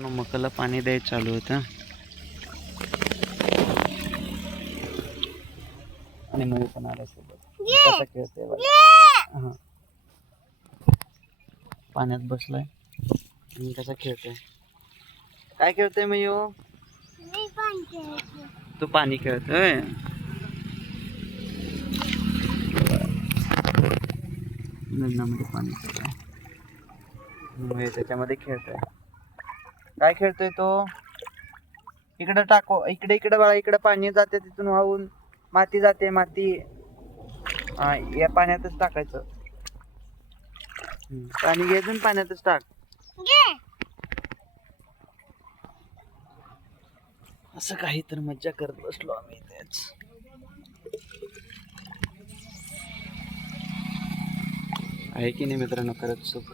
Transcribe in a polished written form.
मित्रांनो मकाला पाणी द्यायचं चालू होतं आणि मग पण आला सोबत कसा खेळतोय बघा. हा पाण्यात बसलाय आणि कसा खेळतोय. काय खेळतोय मयो? तू पाणी खेळतोय. नळामध्ये पाणी खेळतोय त्याच्यामध्ये खेळतोय. काय खेळतोय तो? इकडं टाको, इकडे इकडे बाळा, इकडे पाणी जाते तिथून वाहून माती जाते. माती हा या पाण्यातच टाकायचं. पाणी घेऊन पाण्यातच टाक. असं काही तर मज्जा करत बसलो आम्ही इथेच. आहे की नाही मित्रांनो खरंच सुख.